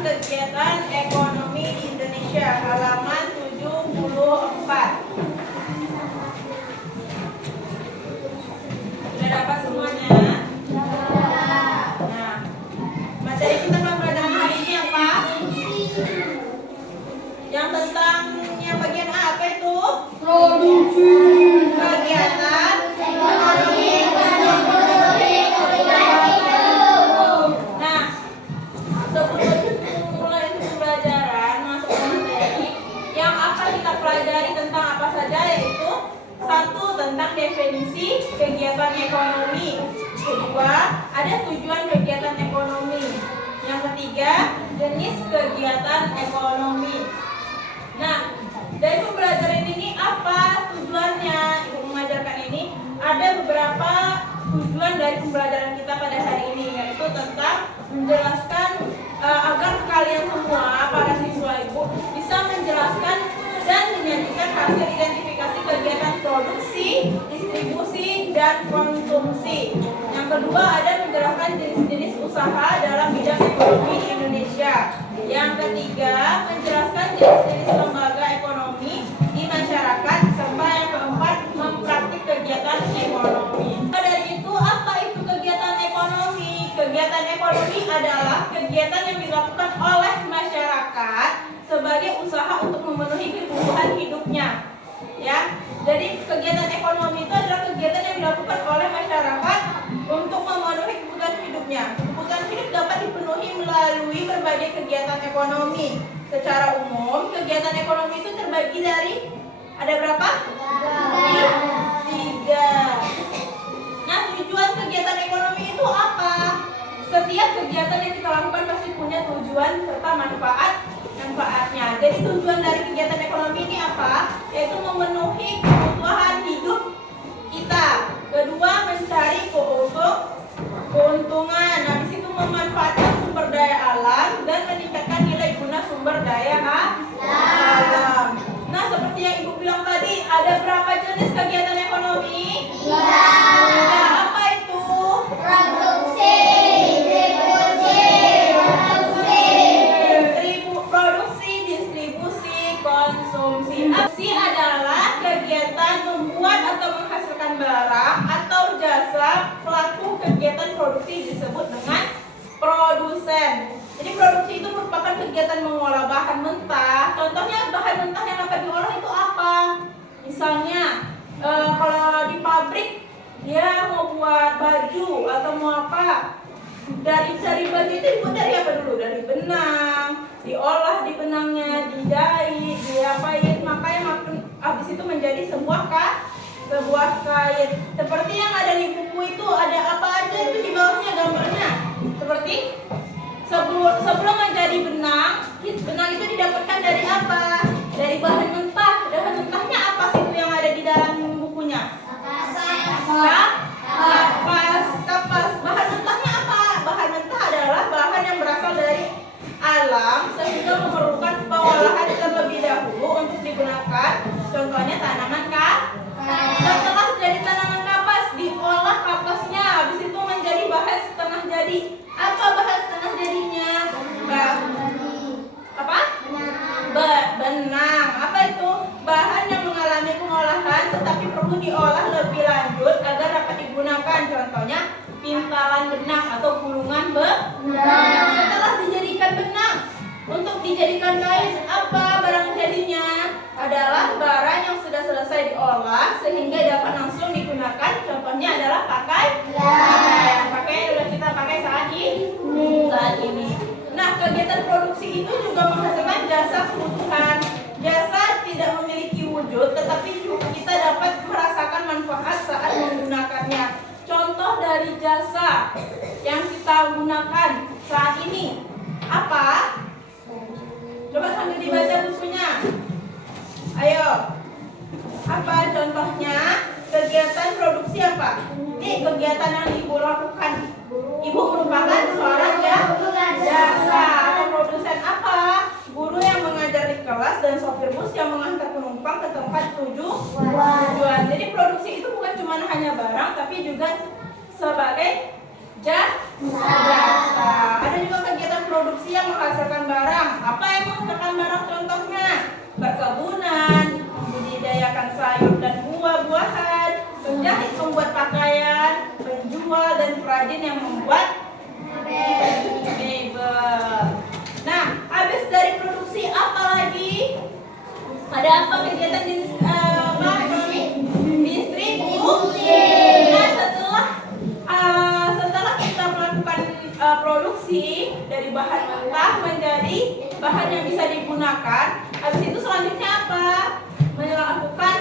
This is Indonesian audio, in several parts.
Kegiatan ekonomi di Indonesia, halaman 74. Sudah dapat semuanya? Nah, materi kita pembelajaran hari ini apa? Yang tentang yang bagian A, apa itu? Produksi. Kegiatan ekonomi. Nah, sebelum mulai pembelajaran masuk ke materi, yang akan kita pelajari tentang apa saja, yaitu satu, tentang definisi kegiatan ekonomi. Kedua, ada tujuan kegiatan ekonomi. Yang ketiga, jenis kegiatan ekonomi. Nah, dari pembelajaran ini apa tujuannya? Ibu mengajarkan ini ada beberapa tujuan dari pembelajaran kita pada hari ini, yaitu tentang menjelaskan agar kalian semua para siswa ibu bisa menjelaskan dan menyajikan hasil identifikasi kegiatan produksi, distribusi, dan konsumsi. Yang kedua, ada menjelaskan jenis-jenis usaha dalam bidang ekonomi di Indonesia. Yang ketiga, menjelaskan jenis-jenis lembaga ekonomi di masyarakat. Serta yang keempat, mempraktik kegiatan ekonomi. Dari itu, apa itu kegiatan ekonomi? Kegiatan ekonomi adalah kegiatan yang dilakukan oleh masyarakat sebagai usaha untuk memenuhi kebutuhan hidupnya. Ya, jadi kegiatan ekonomi itu adalah kegiatan yang dilakukan oleh masyarakat untuk memenuhi kebutuhan hidupnya. Kebutuhan hidup dapat dipenuhi melalui berbagai kegiatan ekonomi. Secara umum, kegiatan ekonomi itu terbagi dari ada berapa? Tiga. Nah, tujuan kegiatan ekonomi itu apa? Setiap kegiatan yang kita lakukan pasti punya tujuan serta manfaatnya. Jadi tujuan dari kegiatan ekonomi ini apa? Yaitu memenuhi kebutuhan hidup kita. Kedua, mencari keuntungan. Habis itu memanfaatkan sumber daya alam dan meningkatkan nilai guna sumber daya alam. Nah, seperti yang ibu bilang tadi, ada berapa jenis kegiatan ekonomi? Tiga. Apa itu? Produksi. Produksi, distribusi, konsumsi. Aksi adalah kegiatan membuat atau menghasilkan barang atau jasa. Pelaku kegiatan produksi disebut dengan produsen. Jadi produksi itu merupakan kegiatan mengolah bahan mentah. Contohnya bahan mentah yang akan diolah itu apa? Misalnya kalau di pabrik dia mau buat baju atau mau apa? Dari baju itu dibuat dari apa dulu? Dari benang, diolah di benangnya, dijahit, diapain, makanya habis itu menjadi sebuah kain. Seperti yang ada di buku itu, ada apa aja itu di bawahnya gambarnya. Seperti sebelum menjadi benang itu didapatkan dari apa? Dari bahan mentah. Bahan mentahnya apa sih itu yang ada di dalam bukunya? Kapas. Bahan mentahnya apa? Bahan mentah adalah bahan yang berasal dari alam sehingga memerlukan pengolahan terlebih dahulu untuk digunakan. Contohnya tanaman setelah jadi tanaman kapas, diolah kapasnya, habis itu menjadi bahan setengah jadi. Apa bahan setengah jadinya? Benang. Apa itu? Bahan yang mengalami pengolahan tetapi perlu diolah lebih lanjut agar dapat digunakan. Contohnya pintalan benang atau gulungan benang. Setelah dijadikan benang, untuk dijadikan kain, apa barang jadinya? Adalah barang yang sudah selesai diolah sehingga dapat langsung digunakan. Contohnya adalah pakaian yang sudah kita pakai saat ini. Nah, kegiatan produksi itu juga menghasilkan jasa kebutuhan. Jasa tidak memiliki wujud, tetapi kita dapat merasakan apa? Ini kegiatan yang ibu lakukan. Ibu merupakan seorang jasa atau produsen apa? Guru yang mengajar di kelas dan sopir bus yang mengantar penumpang ke tempat tujuan. Jadi produksi itu bukan cuma hanya barang, tapi juga sebagai jasa. Ada juga kegiatan produksi yang menghasilkan barang. Apa yang menghasilkan barang contohnya? Perkebunan, membudidayakan sayur dan buah-buahan, penjahit membuat pakaian, penjual dan perajin yang membuat mebel. Nah, habis dari produksi apa lagi? Ada apa kegiatan distribusi? Nah, setelah kita melakukan produksi dari bahan mentah menjadi bahan yang bisa digunakan, habis itu selanjutnya apa? Melakukan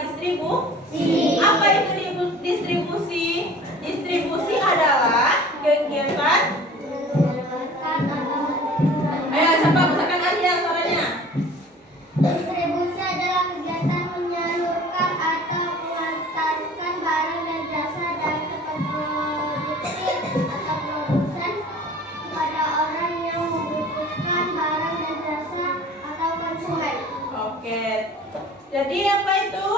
distribusi. Apa itu distribusi? Distribusi adalah kegiatan. Ayo, siapa misalkan Arya suaranya? Distribusi adalah kegiatan menyalurkan atau mengantarkan barang dan jasa dari tempat produksi atau produsen kepada orang yang membutuhkan barang dan jasa atau konsumen. Oke. Jadi apa itu?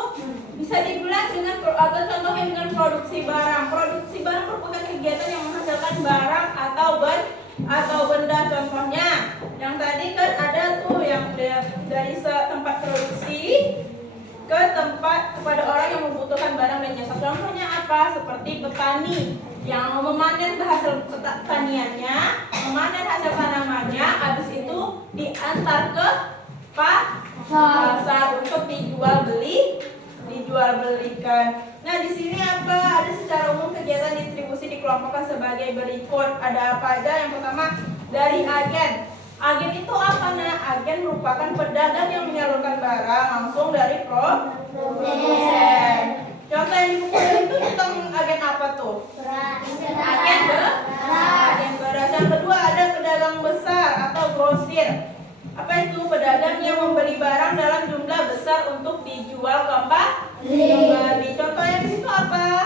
Bisa dibilang dengan atau contohnya dengan produksi barang. Produksi barang merupakan kegiatan yang menghasilkan barang atau benda. Contohnya, yang tadi kan ada tuh yang dari tempat produksi ke tempat kepada orang yang membutuhkan barang dan jasa. Contohnya apa? Seperti petani yang memanen hasil pertaniannya, memanen hasil tanamannya, habis itu diantar ke pasar untuk dijual belikan. Nah, di sini apa? Ada secara umum kegiatan distribusi dikelompokkan sebagai berikut. Ada apa aja? Yang pertama dari agen. Agen itu apa? Nah, agen merupakan pedagang yang menyalurkan barang langsung dari produsen. Contoh yang di buku itu tentang agen apa tuh? Agen beras. Yang kedua ada pedagang besar atau grosir. Apa itu? Pedagang yang membeli barang dalam jumlah besar untuk dijual kembali. Contohnya di situ apa?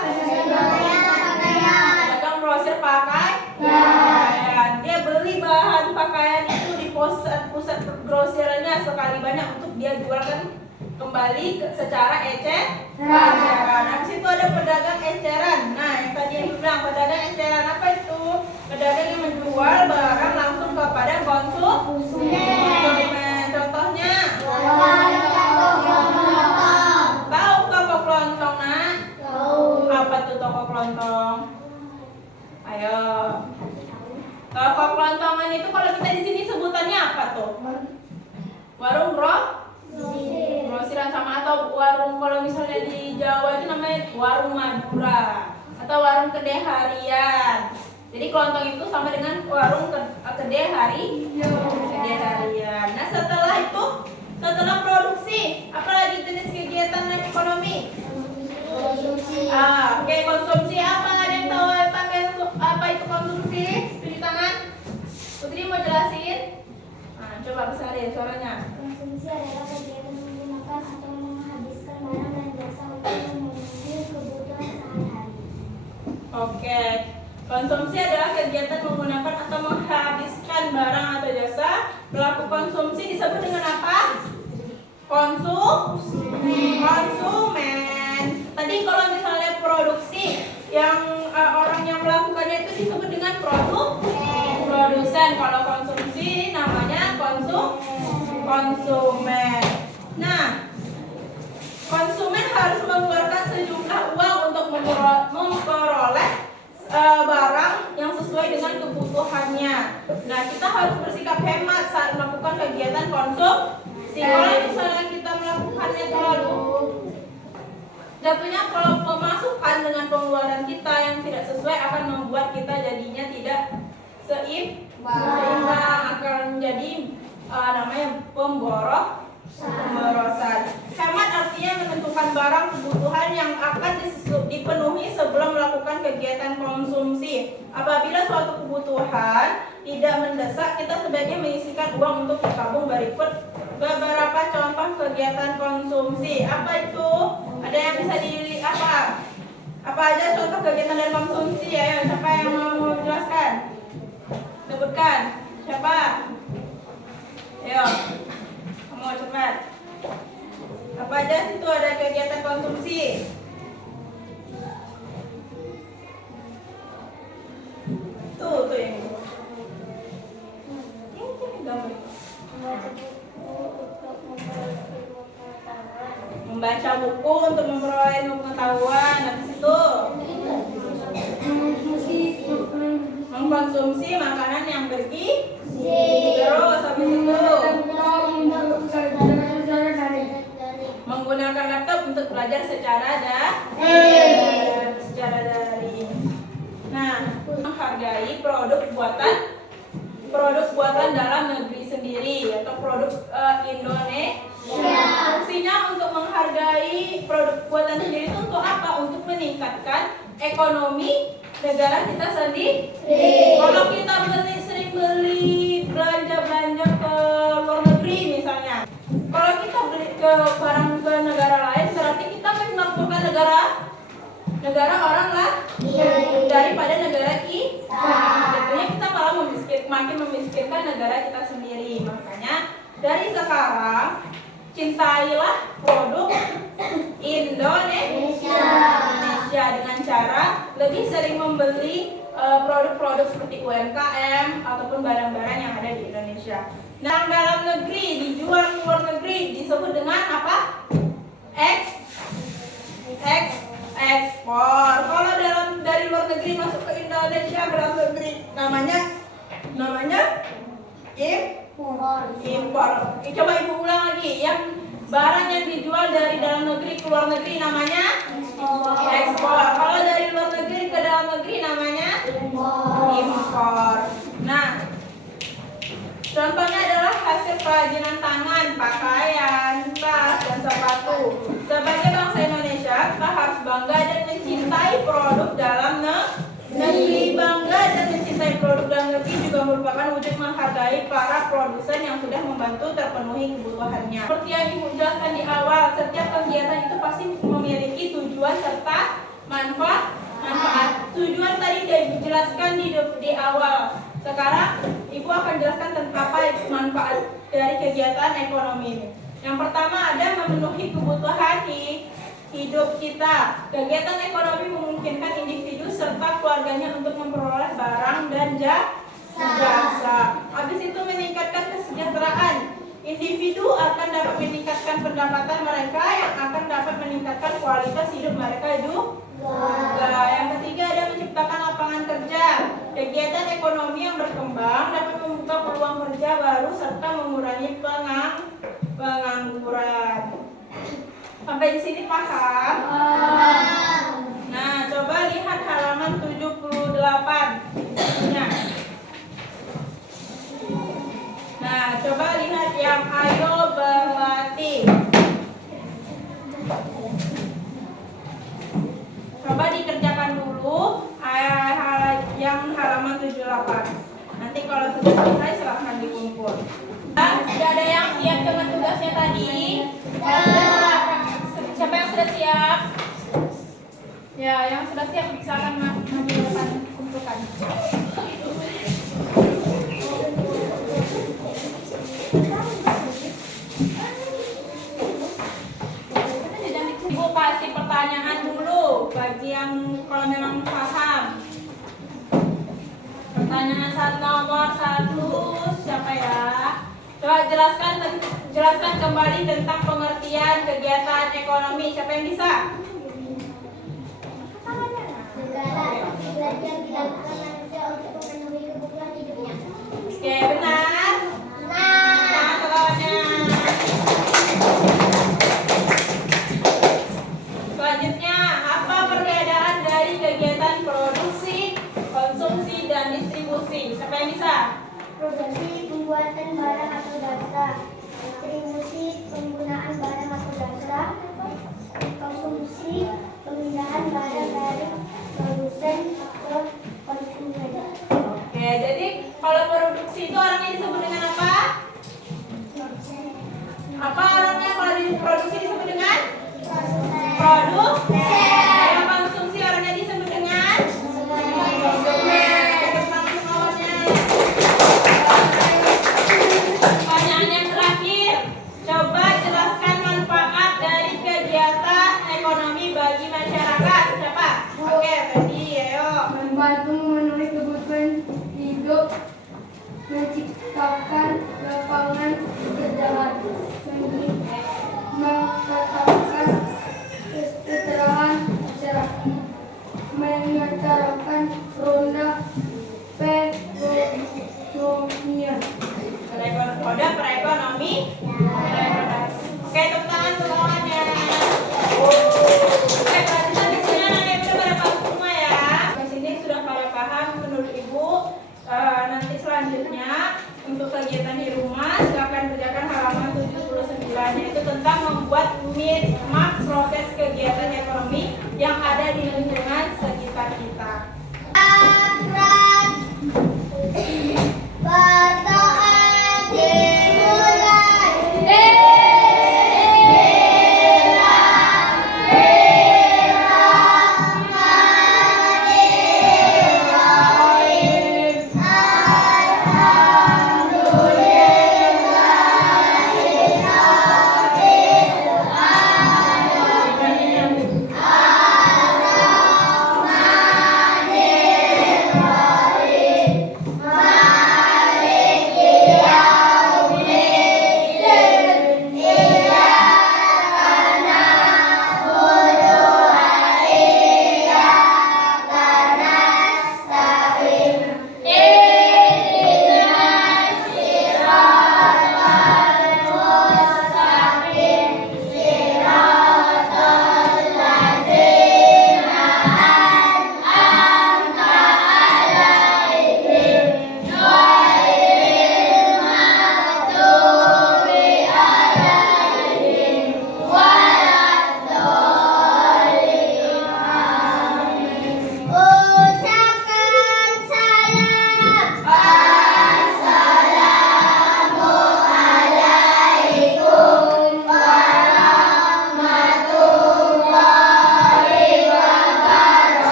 Pedagang grosir pakaian. Dia beli bahan pakaian itu di pusat grosirnya sekali banyak untuk dia jualkan kembali secara eceran. Nah, di situ ada pedagang eceran. Nah, yang tadi yang bilang pedagang eceran apa itu? Pedagang yang menjual barang langsung kepada konsumen. Contohnya, tahu toko kelontong, nak? Apa tuh toko kelontong? Ayo. Toko kelontongan itu kalau kita di sini sebutannya apa tuh? Warung grosiran sama atau warung, kalau misalnya di Jawa itu namanya warung Madura atau warung kedai harian. Jadi kelontong itu sama dengan warung kedai harian. Nah, setelah produksi, apalagi jenis kegiatan ekonomi? Oke, konsumsi apa? Ada yang tahu apa itu konsumsi? Cuci tangan. Putri mau jelasin? Nah, coba besar ya suaranya. Konsumsi adalah kegiatan menggunakan atau menghabiskan barang dan jasa untuk memenuhi kebutuhan sehari-hari. Oke. Konsumsi adalah kegiatan menggunakan atau menghabiskan barang atau jasa. Pelaku konsumsi disebut dengan apa? Konsumen. Tadi kalau misalnya produksi, yang orang yang melakukannya itu disebut dengan produsen. Kalau konsumsi namanya konsumen. Nah, konsumen harus mengeluarkan sejumlah uang untuk memperoleh barang yang sesuai dengan kebutuhannya. Nah, kita harus bersikap hemat saat melakukan kegiatan konsumsi. Kalau misalnya kita melakukannya terlalu jatuhnya, kalau pemasukan dengan pengeluaran kita yang tidak sesuai akan membuat kita jadinya tidak seimbang, akan menjadi namanya pemborosan. Hemat artinya menentukan barang kebutuhan yang akan dipenuhi sebelum melakukan kegiatan konsumsi. Apabila suatu kebutuhan tidak mendesak, kita sebaiknya menyisihkan uang untuk ditabung. Berikut beberapa contoh kegiatan konsumsi. Apa itu? Ada yang bisa dilihat apa? Apa aja contoh kegiatan dari konsumsi? Ayo, siapa yang mau menjelaskan? Sebutkan. Siapa? Ayo, kamu cepat. Apa aja situ ada kegiatan konsumsi? Tuh yang ini. Gambar. Membaca buku untuk memperoleh ilmu pengetahuan. Habis itu mengkonsumsi makanan yang bergizi. Terus habis itu menggunakan laptop untuk belajar secara daring. Nah, menghargai produk buatan dalam negeri sendiri atau produk Indonesia. Fungsinya untuk menghargai produk buatan sendiri itu untuk apa? Untuk meningkatkan ekonomi negara kita sendiri. Kalau kita sering beli belanja ke luar negeri misalnya, kalau kita beli ke barang ke negara lain, berarti kita memakmurkan negara orang lah daripada negara kita. Tentunya kita malah makin memiskinkan negara kita sendiri. Makanya dari sekarang cintailah produk Indonesia dengan cara lebih sering membeli produk-produk seperti UMKM ataupun barang-barang yang ada di Indonesia. Nah, dalam negeri dijual ke luar negeri disebut dengan apa? Ekspor. Kalau dari luar negeri masuk ke Indonesia dalam negeri namanya impor. Coba ibu ulang lagi. Yang barang yang dijual dari dalam negeri ke luar negeri namanya ekspor. Kalau dari luar negeri ke dalam negeri namanya impor. Nah, contohnya adalah hasil kerajinan tangan, pakaian, tas, dan sepatu. Sebagai bangsa Indonesia, kita harus bangga dan mencintai produk dalam negeri. Bangga dan mencintai produk dalam negeri juga merupakan wujud menghargai para produsen yang sudah membantu terpenuhi kebutuhannya. Seperti yang Ibu jelaskan di awal, setiap kegiatan itu pasti memiliki tujuan serta manfaat. Tujuan tadi dijelaskan di awal. Sekarang Ibu akan jelaskan tentang apa manfaat dari kegiatan ekonomi ini. Yang pertama ada memenuhi kebutuhan hidup kita. Kegiatan ekonomi memungkinkan individu serta keluarganya untuk memperoleh barang dan jasa. Habis itu meningkatkan kesejahteraan. Individu akan dapat meningkatkan pendapatan mereka yang akan dapat meningkatkan kualitas hidup mereka juga. Yang ketiga ada menciptakan lapangan kerja. Kegiatan ekonomi yang berkembang dapat membuka peluang kerja baru serta mengurangi pengangguran. Sampai di sini paham? Nah, coba lihat halaman 78. Nah, coba lihat yang ayo berlatih. Coba dikerjakan dulu yang halaman 78. Nanti kalau sudah selesai silahkan dikumpul. Sudah ada yang siap dengan tugasnya tadi? Siapa yang sudah siap? Ya, yang sudah siap silakan maju depan kumpulkan. Ibu kasih pertanyaan dulu bagi yang kalau memang paham. Pertanyaan nomor 1 siapa ya? Coba jelaskan kembali tentang pengertian kegiatan ekonomi. Siapa yang bisa? Segala aktivitas yang dilakukan manusia untuk memenuhi kebutuhan hidupnya. Oke, benar? Nah, Selanjutnya. Selanjutnya, apa perbedaan dari kegiatan produksi, konsumsi, dan distribusi? Siapa yang bisa? produksi pembuatan barang atau jasa, distribusi penggunaan barang atau jasa, konsumsi pemindahan barang dari produsen ke konsumen. Oke, jadi kalau produksi itu orangnya disebut dengan apa? Apa orangnya kalau di produksi disebut dengan produk? Kalau konsumsi orangnya menyelenggarakan ronda perekonomian. Roda perekonomi. Oke, tepuk tangan semuanya. Oke, perhatikan di sini anak-anak itu pada paham semua ya. Di sini sudah pada paham menurut Ibu. Nanti selanjutnya untuk kegiatan di rumah silakan kerjakan halaman 79, yaitu tentang membuat map proses kegiatan ekonomi yang ada di lingkungan sekitar kita.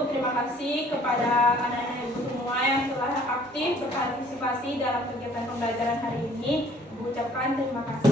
Terima kasih kepada anak-anak Ibu semua yang telah aktif berpartisipasi dalam kegiatan pembelajaran hari ini. Ibu ucapkan terima kasih.